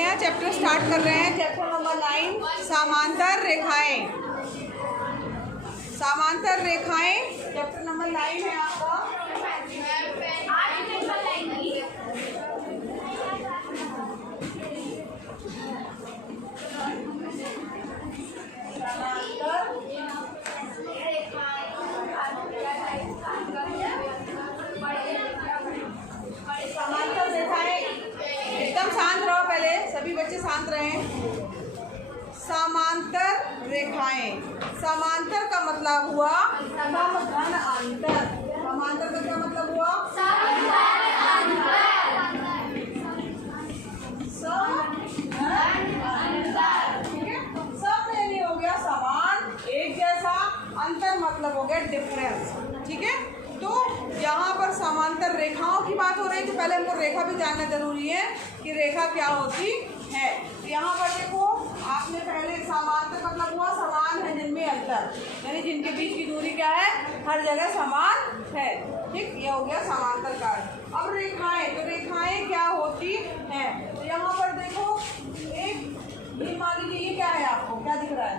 नया chapter start कर रहे हैं। चैप्टर नंबर 9 समांतर रेखाएं। समांतर रेखाएं चैप्टर नंबर 9 है आपका। समांतर रेखाएं, एकदम शांत रहो, पहले सभी बच्चे शांत रहें। समांतर रेखाएं, समांतर का मतलब हुआ समधन अंतर। समांतर का क्या मतलब हुआ? समधन अंतर। ठीक है, सब यानी हो गया समान, एक जैसा, अंतर मतलब हो गया डिफरेंस। ठीक है, तो यहाँ पर समांतर रेखाओं की बात हो रही है, तो पहले हमको रेखा भी जानना जरूरी है कि रेखा क्या होती है। तो यहाँ पर देखो, आपने पहले समांतर मतलब हुआ समान है जिनमें अंतर, यानी जिनके बीच की दूरी क्या है, हर जगह समान है। ठीक, ये हो गया समांतर का। अब रेखाएं, तो रेखाएं क्या होती हैं? तो यहाँ पर देखो, एक ये मान लीजिए, ये क्या है, आपको क्या दिख रहा है?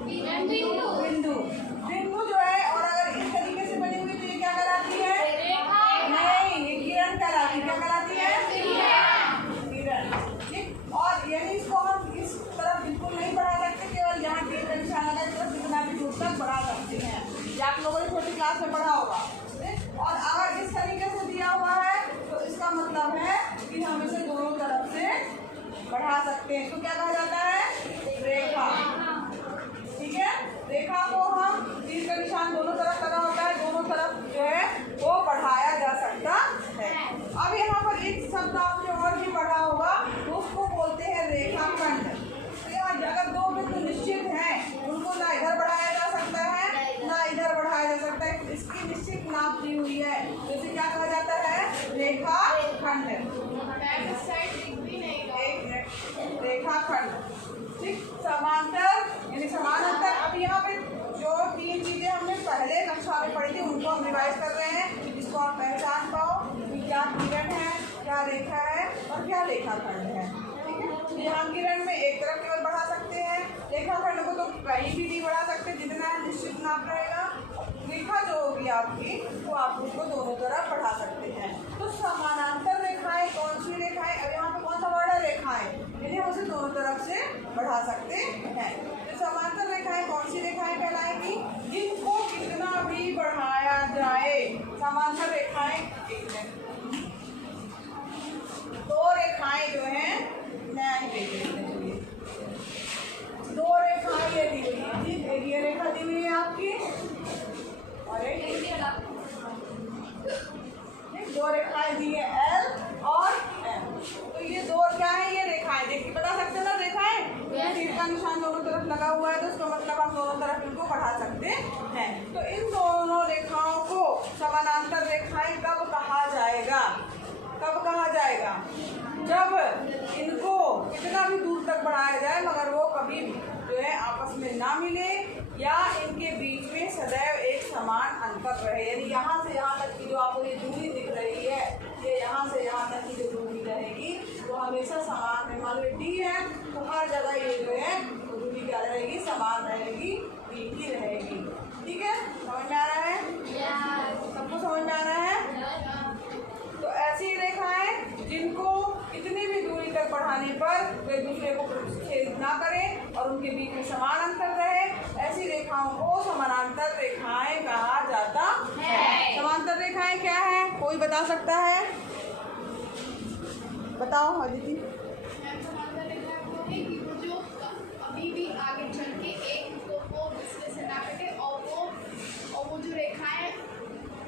बिंदु। बिंदु जो है, और अगर इस तरीके से बनी हुई तो ये क्या कहलाती है? नहीं, ये किरण कहलाती है। क्या कहलाती है? किरण। ठीक, और यानी इसको हम इस तरफ बिल्कुल नहीं बढ़ा सकते, केवल यहाँ तीर का निशान लगा इस तरफ जितना भी दूर तक बढ़ा सकते हैं। ये आप लोगों ने छोटी क्लास में पढ़ा होगा। और अगर इस तरीके से दिया हुआ है तो इसका मतलब है कि हम इसे दोनों तरफ से बढ़ा सकते हैं। तो क्या कहा जाता है? रेखा। ठीक है, रेखा को हम तीर का निशान दोनों तरफ लगा होता है, दोनों तरफ जो है वो बढ़ाया जा सकता है। अब यहाँ पर एक शब्द आपने और भी पढ़ा होगा, तो उसको बोलते हैं रेखाखंड। तो अगर दो बिंदु निश्चित हैं, उनको ना इधर बढ़ाया जा सकता है ना इधर बढ़ाया जा सकता है, इसकी निश्चित नाप दी हुई है, तो इसे क्या कहा जाता है? रेखाखंड। रेखाखंड। ठीक, समांतर यानी समान अंतर। अब यहाँ पे जो तीन चीजें हमने पहले कक्षा में पढ़ी थी उनको हम रिवाइज कर रहे हैं, जिसको आप पहचान पाओ कि क्या किरण है, क्या रेखा है और क्या रेखाखंड है। ठीक है, यहाँ किरण में एक तरफ केवल बढ़ा सकते हैं, रेखाखंड को तो कहीं भी नहीं बढ़ा सकते, जितना निश्चित नाप रहेगा। रेखा जो होगी आपकी, तो आप उसको दोनों तरफ बढ़ा सकते हैं। तो समानांतर रेखाएं कौन सी रेखाएं? अब यहाँ पे कौन सा वर्ड है? रेखाएं, यानी हम उसे दोनों तरफ से बढ़ा सकते हैं। तो समांतर रेखाएं कौन सी रेखाएं कहलाएंगी? जिनको कितना भी बढ़ाया जाए। समांतर रेखाएं, दो रेखाएं जो हैं, नया ही देख लेते हैं। दो रेखाएं ये दी हुई है, ठीक, एक ये रेखा दी हुई है आपकी और एक दो रेखाएं दी है, L और M। तो ये दो क्या है? ये रेखाएं, देखिए बता सकते हैं ना रेखाएं, तीर का निशान दोनों तरफ लगा हुआ है, तो उसका मतलब हम दोनों तरफ इनको बढ़ा सकते हैं। तो इन दोनों रेखाओं को समानांतर रेखाएं कब कहा जाएगा? कब कहा जाएगा? जब इनको कितना भी दूर तक बढ़ाया जाए मगर वो कभी जो है आपस में ना मिले, या इनके बीच में सदैव एक समान अंतर रहे। यानी यहाँ से यहाँ तक की जो आपको ये दूरी दिख रही है, ये यहाँ से यहाँ तक की जो दूरी रहेगी वो हमेशा समान है। मान लो D है, तो हर जगह ये जो है वो दूरी क्या रहेगी? समान रहेगी, D की रहेगी। ठीक है, समझ में आ रहा है? सबको समझ में आ रहा है? तो ऐसी रेखाएं जिनको इतनी भी दूरी तक बढ़ाने पर वे दूसरे को छेद ना करें और उनके बीच में समान अंतर रहे, ऐसी रेखाओं को समानांतर रेखाएं कहा जाता है। समांतर रेखाएं क्या है? कोई बता सकता है? बताओ अदिति। समांतर रेखाएं वो है कि वो जो अभी भी आगे चल के एक को दूसरे से ना कटे, और वो जो रेखाएं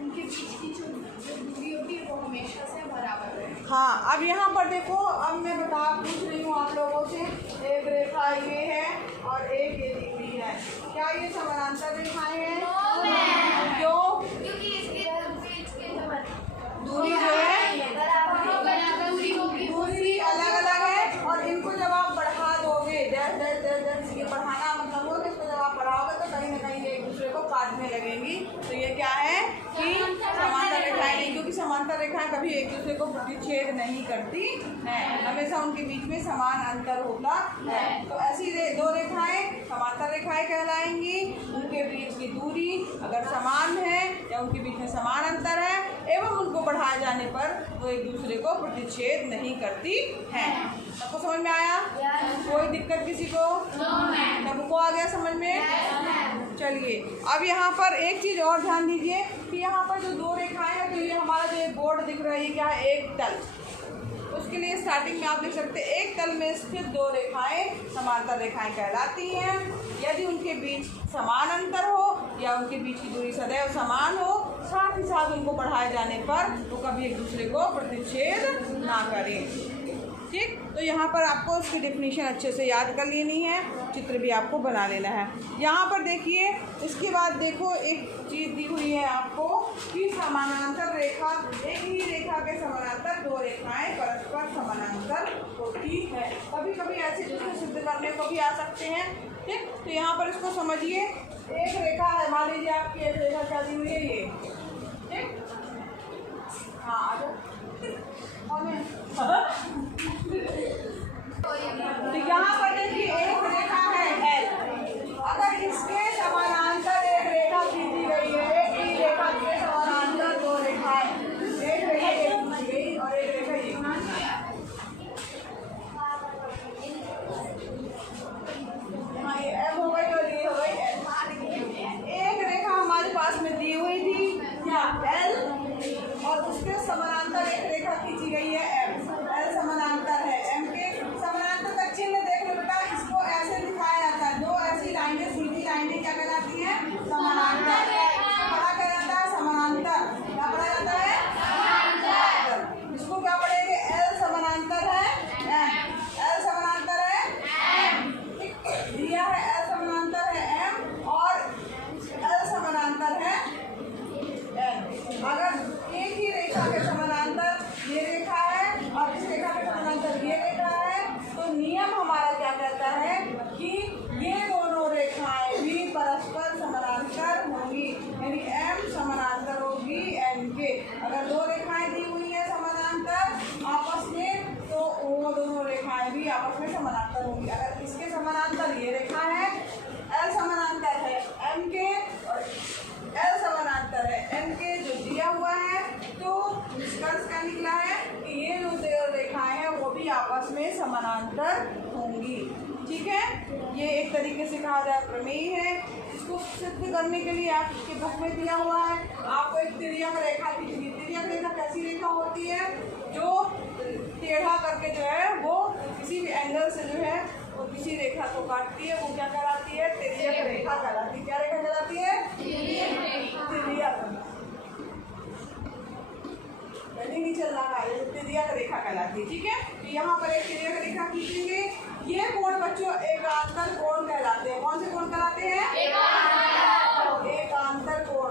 उनके बीच की जो दूरी होती है वो हमेशा से बराबर है। हाँ, अब यहाँ पर देखो, अब मैं पूछ रही हूँ आप लोगों से, एक रेखा ये है और एक ये दी हुई है, क्या ये समानांतर रेखाएं हैं? क्यों? क्योंकि इसके दूरी जो है दूरी अलग अलग है, और इनको जब आप बढ़ा दोगे, ये बढ़ाना मतलब हो कि इसको जब आप बढ़ाओगे तो कहीं ना कहीं एक दूसरे को काटने लगेंगी। तो ये क्या है कि समांतर रेखाएं नहीं, क्योंकि समांतर रेखाएं कभी एक दूसरे को प्रतिच्छेद नहीं करती हैं, हमेशा उनके बीच में समान अंतर होता है। तो ऐसी दो रेखाएं समांतर रेखाएं कहलाएंगी। उनके बीच की दूरी अगर समान है या उनके बीच में समान अंतर है एवं उनको बढ़ाए जाने पर वो एक दूसरे को प्रतिच्छेद नहीं करती हैं। सबको समझ में आया? कोई दिक्कत किसी को? सबको आ गया समझ में? चलिए अब यहाँ पर एक चीज़ और ध्यान दीजिए कि यहाँ पर जो दो रेखाएं हैं, तो ये हमारा जो एक बोर्ड दिख रहा है क्या है? एक तल। उसके लिए स्टार्टिंग में आप लिख सकते हैं एक तल में स्थित दो रेखाएं समांतर रेखाएं कहलाती हैं यदि उनके बीच समान अंतर हो या उनके बीच की दूरी सदैव समान हो, साथ ही साथ उनको बढ़ाए जाने पर वो कभी एक दूसरे को प्रतिच्छेद ना करें। ठीक, तो यहाँ पर आपको उसकी डेफिनेशन अच्छे से याद कर लेनी है, चित्र भी आपको बना लेना है। यहाँ पर देखिए, इसके बाद देखो एक चीज़ दी हुई है आपको कि समानांतर रेखा, एक ही रेखा के समानांतर दो रेखाएं परस्पर समानांतर होती है। कभी कभी ऐसे चीज़ें सिद्ध करने को भी आ सकते हैं। ठीक, तो यहाँ पर इसको समझिए, एक रेखा है, मान लीजिए आपकी एक रेखा क्या दी हुई है ये। ठीक, हाँ तो यहाँ पर देखिए एक रेखा है L, अगर इसके समानांतर एक रेखा खींची गई है, एक ही रेखा के समानांतर दो रेखाएं, एक रेखा ये खींची गई और एक रेखा ये खींची गई। हाँ ये M हो गई और ये हो गई L। एक रेखा हमारे पास में दी हुई थी क्या L, और उसके समानांतर एक रेखा खींची गई है M। L समानांतर है M के, समानांतर का चिन्ह देख लो बेटा, इसको ऐसे दिखाया जाता है, दो ऐसी लाइनें सीधी लाइनें क्या कहलाती हैं? समानांतर। पढ़ा क्या जाता है? समानांतर। क्या पढ़ा जाता है? समानांतर। इसको क्या पढ़ेंगे? L समानांतर है M। L समानांतर है M, दिया है L समानांतर है M और L समानांतर है N। अगर एक ही रेखा के समानांतर ये रेखा है और इस रेखा के समानांतर ये रेखा है, तो नियम हमारा क्या कहता है कि ये दोनों रेखाएं भी परस्पर समानांतर होंगी, यानी M समानांतर होगी N के। अगर दो रेखाएं दी हुई है समानांतर आपस में, तो वो दोनों रेखाएं भी आपस में समानांतर होंगी। अगर इसके समानांतर ये रेखा है, L समानांतर है M के और L समानांतर है N के, जो दिया हुआ है, तो निष्कर्ष क्या निकला है कि ये जो रेखाएं हैं वो भी आपस में समानांतर होंगी। ठीक है, ये एक तरीके से कहा जाए प्रमेय है। इसको सिद्ध करने के लिए आपके बुक में दिया हुआ है, आपको एक तिर्यक रेखा खींचनी। तिर्यक रेखा कैसी रेखा होती है? जो टेढ़ा करके जो है वो किसी भी एंगल से जो है वो किसी रेखा को काटती है, वो क्या कहलाती है? तिर्यक रेखा कहलाती है। क्या रेखा कहलाती है? तिर्यक। नहीं चल रहा है, तिर्यक रेखा कहलाती है। ठीक है, तो यहाँ पर एक तिर्यक रेखा खींचेंगे। ये कोण बच्चों एकांतर कोण कहलाते हैं। कौन से कोण कहलाते हैं? एकांतर कोण।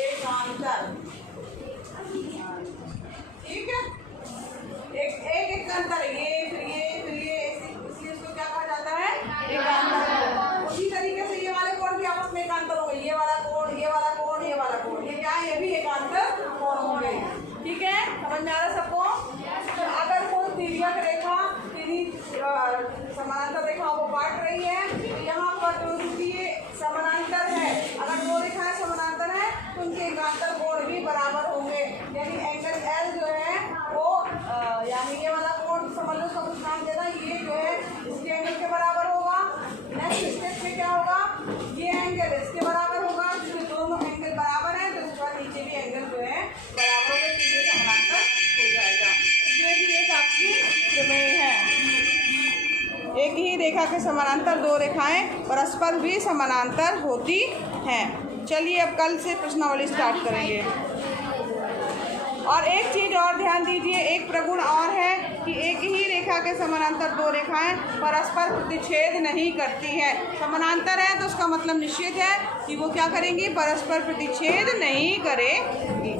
एकांतर। ठीक है, एक अंतर, ये फिर ये, इसलिए इसको क्या कहा जाता है? एकांतर। उसी तरीके से ये वाले कोण भी आपस में एकांतर हो गए। ये वाला कोण, ये वाला कोण, ये वाला कोण, ये क्या है? ये भी एकांतर कोण हो गए। ठीक है, समझ में आ रहा सबको? तो अगर कोई तिर्यक रेखा समानांतर रेखाओं को काट रही है, तो यहाँ पर क्योंकि ये समानांतर है, अगर दो रेखाएं समानांतर है तो उनके एकांतर कोण भी बराबर होंगे, यानी एंगल L जो है वो यानी ये वाला कोण समझ लो, सब कुछ नाम देना, ये जो है इसके एंगल के बराबर होगा। नेक्स्ट स्टेप में क्या होगा? ये एंगल इसके बराबर होगा, क्योंकि दोनों एंगल बराबर है तो इसके बाद नीचे भी एंगल जो है बराबर होगा, तो ये समानांतर हो जाएगा। ये भी एक आपकी प्रमेय है। एक ही रेखा के समानांतर दो रेखाएं परस्पर भी समानांतर होती हैं। चलिए अब कल से प्रश्नावली स्टार्ट करेंगे। और एक चीज़ और ध्यान दीजिए, एक प्रगुण और है कि एक ही रेखा के समानांतर दो रेखाएं परस्पर प्रतिच्छेद नहीं करती है। समानांतर है तो उसका मतलब निश्चित है कि वो क्या करेंगी? परस्पर प्रतिच्छेद नहीं करेंगी।